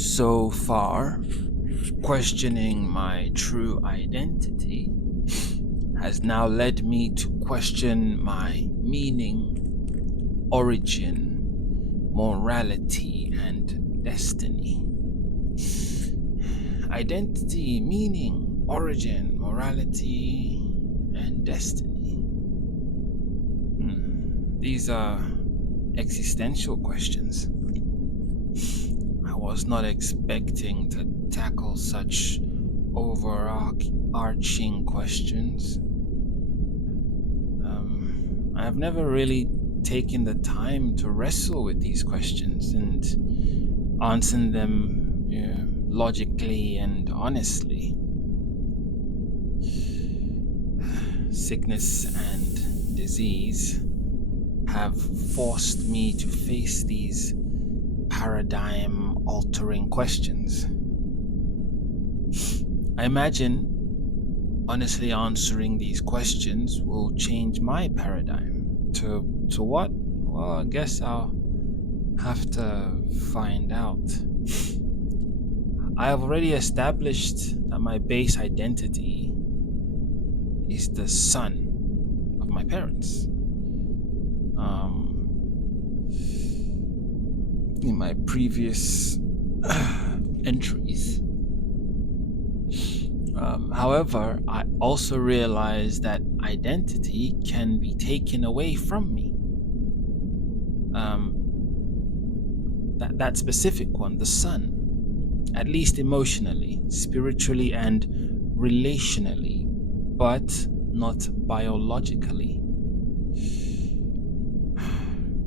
So far, questioning my true identity has now led me to question my meaning, origin, morality, and destiny. Identity, meaning, origin, morality, and destiny. These are existential questions. I was not expecting to tackle such overarching questions. I've never really taken the time to wrestle with these questions and answer them logically and honestly. Sickness and disease have forced me to face these paradigm altering questions. I imagine honestly answering these questions will change my paradigm. To what? Well, I guess I'll have to find out. I have already established that my base identity is the son of my parents. In my previous entries. However, I also realized that identity can be taken away from me. That specific one, the son, at least emotionally, spiritually, and relationally, but not biologically.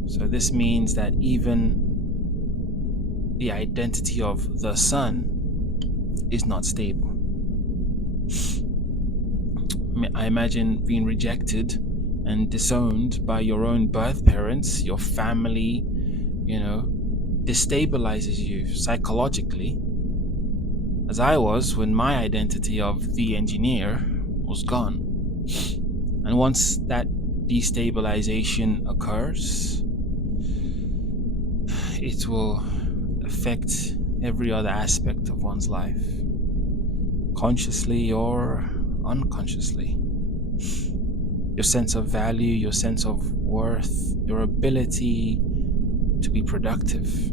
So this means that even the identity of the son is not stable. I imagine being rejected and disowned by your own birth parents, your family, destabilizes you psychologically, as I was when my identity of the engineer was gone. And once that destabilization occurs, it will affect every other aspect of one's life, consciously or unconsciously. Your sense of value, your sense of worth, your ability to be productive.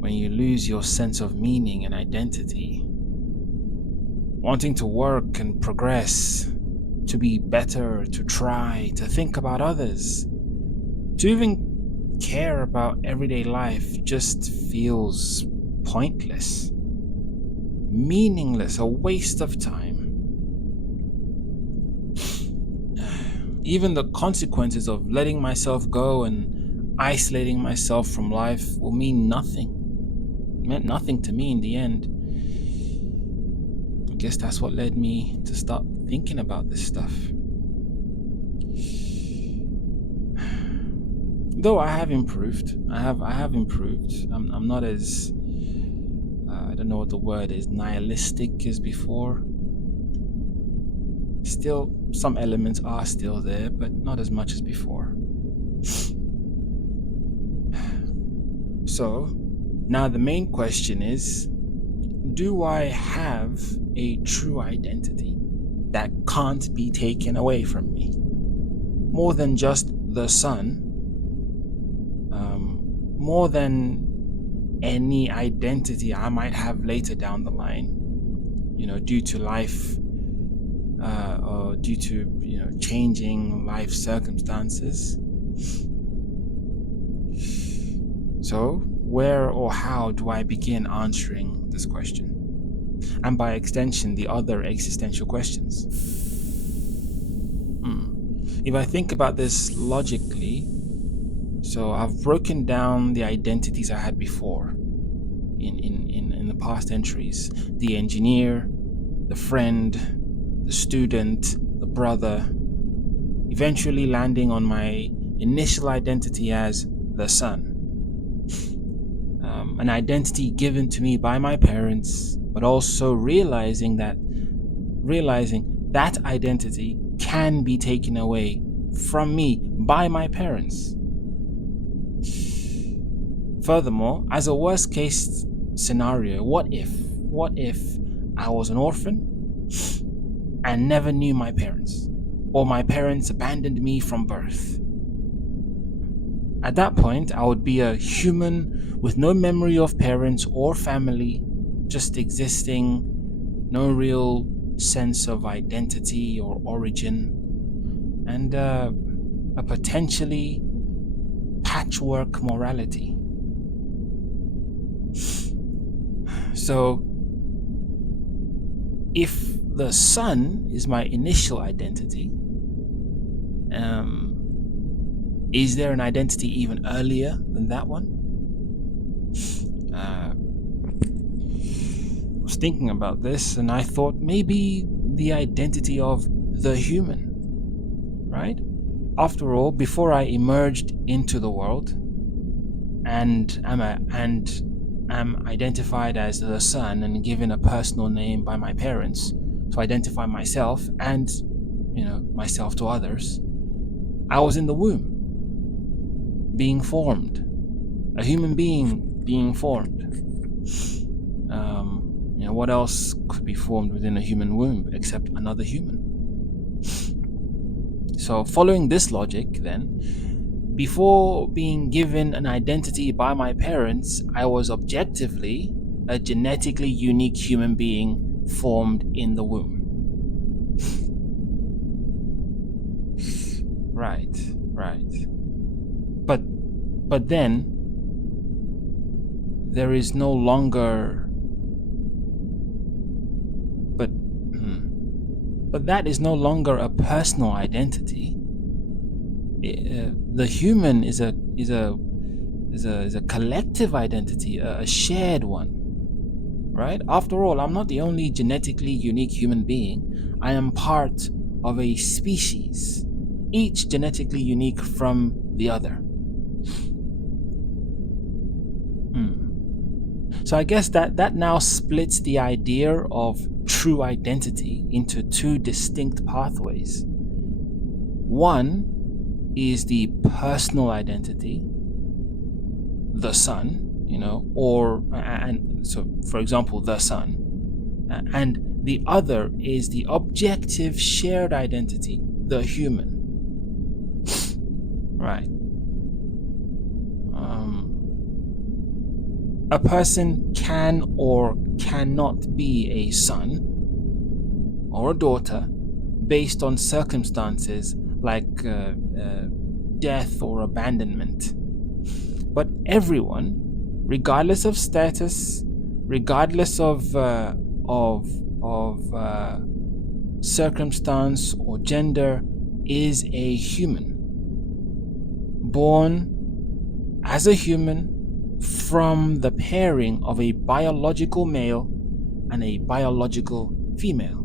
When you lose your sense of meaning and identity, wanting to work and progress, to be better, to try, to think about others, to even care about everyday life just feels pointless, meaningless, a waste of time. Even the consequences of letting myself go and isolating myself from life will mean nothing. It meant nothing to me in the end. I guess that's what led me to start thinking about this stuff. Though I have improved. I have improved. I'm not as I don't know what the word is, nihilistic as before. Still, some elements are still there, but not as much as before. So, now the main question is, do I have a true identity that can't be taken away from me? More than just the son, more than any identity I might have later down the line, due to life or due to changing life circumstances. So where or how do I begin answering this question, and by extension the other existential questions? If I think about this logically, so I've broken down the identities I had before in the past entries: the engineer, the friend, the student, the brother, eventually landing on my initial identity as the son. An identity given to me by my parents, but also realizing that identity can be taken away from me by my parents. Furthermore, as a worst case scenario, what if I was an orphan and never knew my parents, or my parents abandoned me from birth? At that point, I would be a human with no memory of parents or family, just existing, no real sense of identity or origin, and a potentially patchwork morality. So, if the sun is my initial identity, is there an identity even earlier than that one? I was thinking about this and I thought maybe the identity of the human, right? After all, before I emerged into the world and am identified as the son and given a personal name by my parents to identify myself and, myself to others, I was in the womb being formed, a human being being formed. What else could be formed within a human womb except another human? So, following this logic, then, before being given an identity by my parents, I was objectively a genetically unique human being formed in the womb. Right. But then there is no longer. But that is no longer a personal identity. The human is a collective identity, a shared one, right? After all, I'm not the only genetically unique human being. I am part of a species, each genetically unique from the other. So I guess that now splits the idea of true identity into two distinct pathways. One is the personal identity, the sun, so for example, the sun, and the other is the objective shared identity, the human. Right. A person can or cannot be a son or a daughter based on circumstances like death or abandonment. But everyone, regardless of status, regardless of circumstance or gender, is a human, born as a human from the pairing of a biological male and a biological female.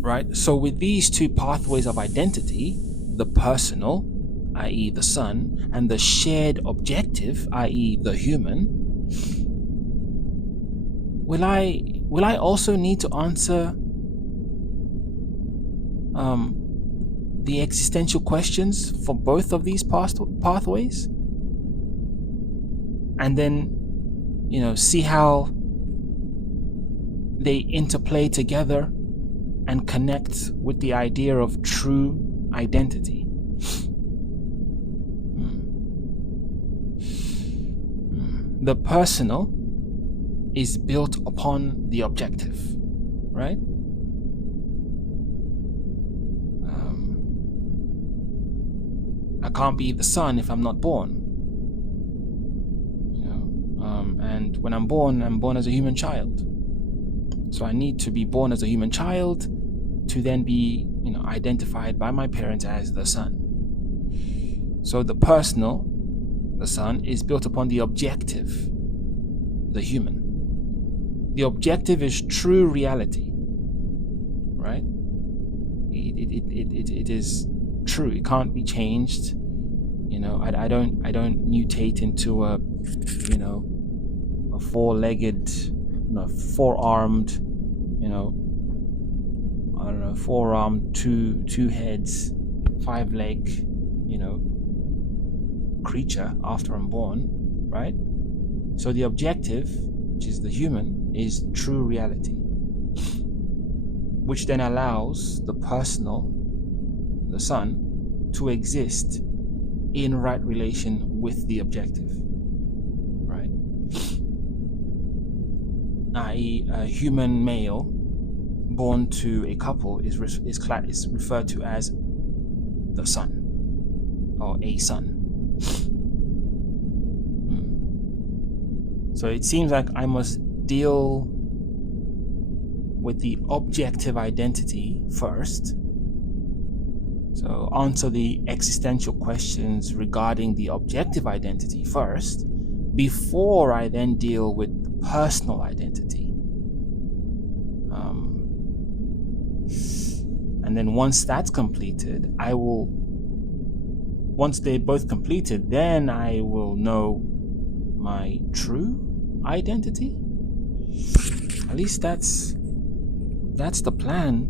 Right? So with these two pathways of identity, the personal, i.e. the sun, and the shared objective, i.e. the human, will I also need to answer the existential questions for both of these pathways? And then, see how they interplay together and connect with the idea of true identity. The personal is built upon the objective, right? I can't be the son if I'm not born. And when I'm born as a human child. So I need to be born as a human child to then be, identified by my parents as the son. So the personal, the son, is built upon the objective, the human. The objective is true reality, right? It is true. It can't be changed. I don't mutate into a four-legged, four-armed, four-armed, two heads, 5-leg, creature after I'm born, right? So the objective, which is the human, is true reality, which then allows the personal, the son, to exist in right relation with the objective, right? I.e., a human male born to a couple is referred to as the son, or a son. So it seems like I must deal with the objective identity first. So answer the existential questions regarding the objective identity first, before I then deal with the personal identity. And then once that's completed, once they're both completed, then I will know my true identity. At least that's the plan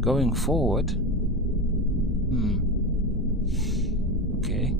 going forward. Okay.